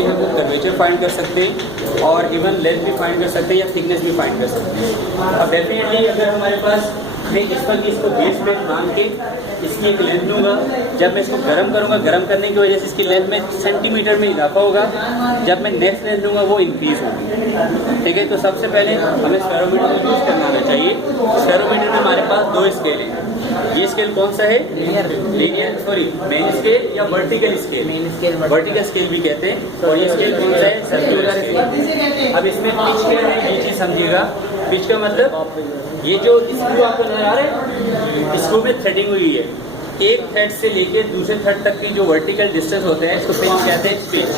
से हम लोग कर्वेचर फाइंड कर सकते हैं और इवन लेंथ भी फाइंड कर सकते हैं या थिकनेस भी फाइंड कर सकते हैं। अब डेफिनेटली अगर हमारे पास मैं इस पर इसको बेस प्लेट मान के इसकी एक लेंथ लूँगा, जब मैं इसको गर्म करूँगा, गर्म करने की वजह से इसकी लेंथ में सेंटीमीटर में इजाफा होगा, जब मैं नेक्स्ट लेंथ लूँगा वो इंक्रीज होगी। ठीक है, तो सबसे पहले हमें स्फेरोमीटर को यूज़ करना आना चाहिए। स्फेरोमीटर में हमारे पास दो स्केल हैं। ये स्केल कौन सा है? मेन स्केल या वर्टिकल स्केल। वर्टिकल स्केल भी कहते हैं। और ये स्केल कौन सा है? Circular scale. अब इसमें पिच क्या है ये चीज समझिएगा। पिच का मतलब ये जो स्क्रू आपको नजर आ रहा है, स्क्रू में थ्रेडिंग हुई है, एक थ्रेड से लेके दूसरे थ्रेड तक की जो वर्टिकल डिस्टेंस होते हैं इसको पिच कहते हैं। पिच।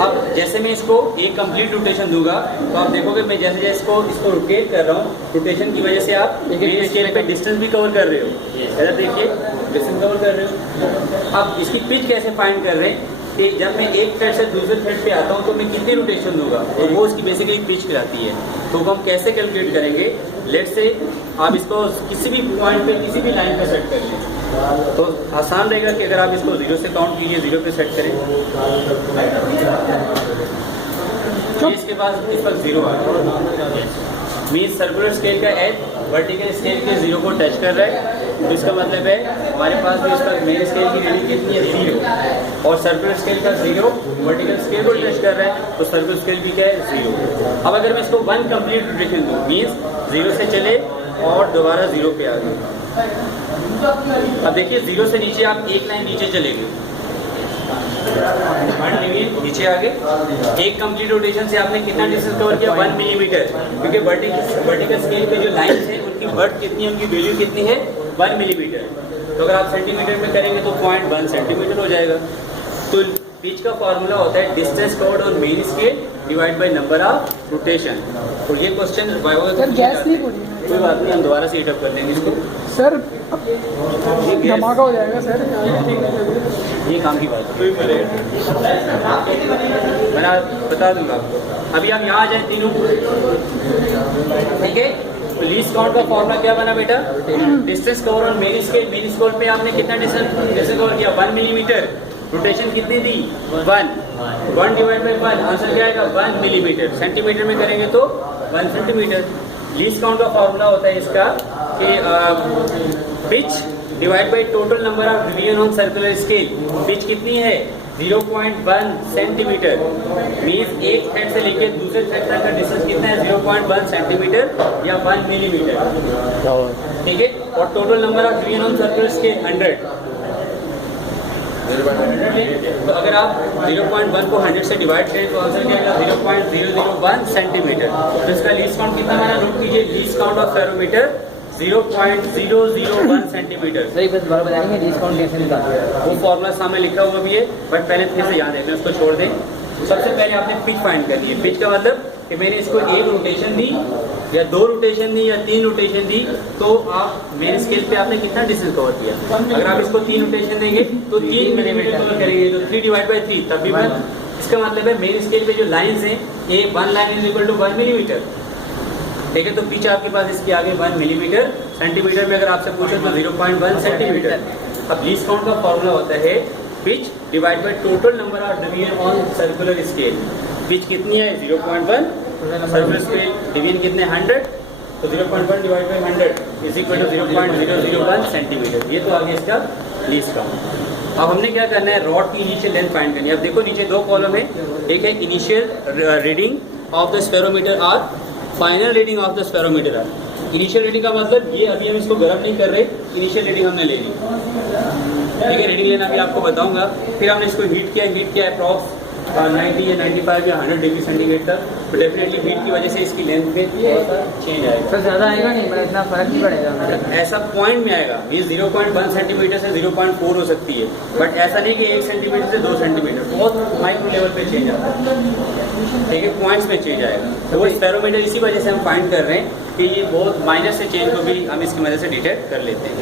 अब जैसे मैं इसको एक कंप्लीट रोटेशन दूंगा तो आप देखोगे मैं जैसे जैसे इसको रोटेट कर रहा हूँ, रोटेशन की वजह से आप मेन स्केल पे डिस्टेंस भी कवर कर रहे हो। इधर देखिए डिस्टेंस कवर कर रहे हो। अब इसकी पिच कैसे फाइंड कर रहे हैं कि जब मैं एक थ्रेड से दूसरे थ्रेड पे आता हूँ तो मैं कितनी रोटेशन दूंगा, और वो उसकी बेसिकली पिच कहलाती है। तो हम कैसे कैलकुलेट करेंगे? लेट से आप इसको किसी भी पॉइंट पे किसी भी लाइन पे सेट कर लें तो आसान रहेगा कि अगर आप इसको 0 से काउंट कीजिए, 0 पे सेट करें, इसके बाद इस पर 0 आ गया। मीन्स सर्कुलर स्केल का एज वर्टिकल स्केल के 0 को टच कर रहा है, तो इसका मतलब है हमारे पास भी इसका मेन स्केल की रीडिंग कितनी है? 0। और सर्कुलर स्केल का 0 वर्टिकल स्केल को टच कर रहा है, तो सर्कुलर स्केल भी क्या है? 0। अब अगर मैं इसको 1 कंप्लीट रोटेशन दूँ, मीन्स 0 से चले और दोबारा 0 पे आ गए। अब देखिए 0 से नीचे आप एक लाइन नीचे चले गए, नीचे आ गए। एक कंप्लीट रोटेशन से आपने कितना डिस्टेंस कवर किया? 1 मिलीमीटर। क्योंकि वर्टिकल स्केल पे जो लाइन्स हैं उनकी वर्थ कितनी है, उनकी वैल्यू कितनी है? 1 मिलीमीटर। तो अगर आप सेंटीमीटर में करेंगे तो 0.1 सेंटीमीटर हो जाएगा। तो पिच का फॉर्मूला होता है distance covered on main scale divide by number of rotation. तो ये क्वेश्चन कोई बात नहीं, हम दोबारा से हीटअप कर लेंगे इसको। सर धमाका हो जाएगा सर। ये काम की बात है, मैं बता दूंगा आपको। अभी आप यहाँ आ जाए तीनों, ठीक है। तो लीस्ट काउंट का फॉर्मूला क्या बना बेटा? Distance cover on main scale. Main scale पे आपने कितना डिस्टेंस कवर किया? 1 मिलीमीटर। रोटेशन कितनी दी? 1 डिवाइड बाई 1, आंसर क्या आएगा? 1 मिलीमीटर। सेंटीमीटर में करेंगे तो 1 सेंटीमीटर। लीस्ट काउंट का फॉर्मूला होता है इसका कि pitch divide by total number of division on circular scale. Pitch कितनी है? 0.1 सेंटीमीटर। मीन्स एक थ्रेड से लेके दूसरे थ्रेड तक का डिस्टेंस कितना है? 0.1 सेंटीमीटर या 1 मिलीमीटर। ठीक है। और total number of division on circular scale 100। तो अगर आप 0.1 को 100 से डिवाइड करें तो आंसर क्या आएगा? 0.001 सेंटीमीटर। तो इसका लीस्ट काउंट कितना हमारा? नोट कीजिए, least count of spherometer 0.001 centimetre. सही बस बार बताएंगे लीस्ट काउंट कैसे निकालते हैं? वो फॉर्मूला सामने लिखा हुआ भी है, बट पहले फिर से याद है, उसको छोड़ दें। सबसे पहले आपने पिच फाइंड करनी है। पिच का मतलब कि मैंने इसको एक रोटेशन दी या 2 रोटेशन दी या 3 रोटेशन दी, तो आप मेन स्केल पे आपने कितना डिस्टेंस कवर किया? अगर आप इसको 3 रोटेशन देंगे तो 3 मिलीमीटर कवर करेंगे, तो 3 डिवाइड बाई 3 तब भी 1। इसका मतलब है मेन स्केल पे जो लाइन्स हैं, ये 1 line is equal to 1 millimetre. ठीक है। तो पिच आपके पास इसके आगे 1 मिलीमीटर। सेंटीमीटर में अगर आपसे पूछो तो 0.1 सेंटीमीटर। अब लीस्ट काउंट का फॉर्मूला होता है pitch divide by total number of division on circular scale. Pitch कितनी है? 0.1। सर्कुलर स्केल डिवीजन कितने? 100। तो 0.1 divide by 100 is equal to 0.001 centimetre. ये तो आगे इसका लीस्ट काउंट। अब हमने क्या करना है? रॉड की इनिशियल लेंथ फाइंड करनी है। अब देखो नीचे 2 कॉलम है, एक है initial reading of the spherometer R, final reading of the spherometer R. Initial reading का मतलब ये अभी हम इसको गर्म नहीं कर रहे, इनिशियल रीडिंग हमने ले ली। ठीक है, रीडिंग लेना भी आपको बताऊंगा। फिर हमने इसको हीट किया अप्रॉक्स 90 या 95 या 100 डिग्री सेंटीग्रेड तक। तो डेफिनेटली हीट की वजह से इसकी लेंथ में थोड़ा सा चेंज आएगा। तो ज़्यादा आएगा नहीं, मतलब इतना फर्क नहीं पड़ेगा। ऐसा पॉइंट में आएगा, ये 0.1 सेंटीमीटर से 0.4 हो सकती है, बट ऐसा नहीं कि 1 सेंटीमीटर से 2 सेंटीमीटर। बहुत माइक्रो लेवल पे चेंज आता है। ठीक है, पॉइंट्स में चेंज आएगा। तो वो स्फेरोमीटर इसी वजह से हम फाइंड कर रहे हैं कि ये बहुत माइनर से चेंज को भी हम इसकी मदद से डिटेक्ट कर लेते हैं।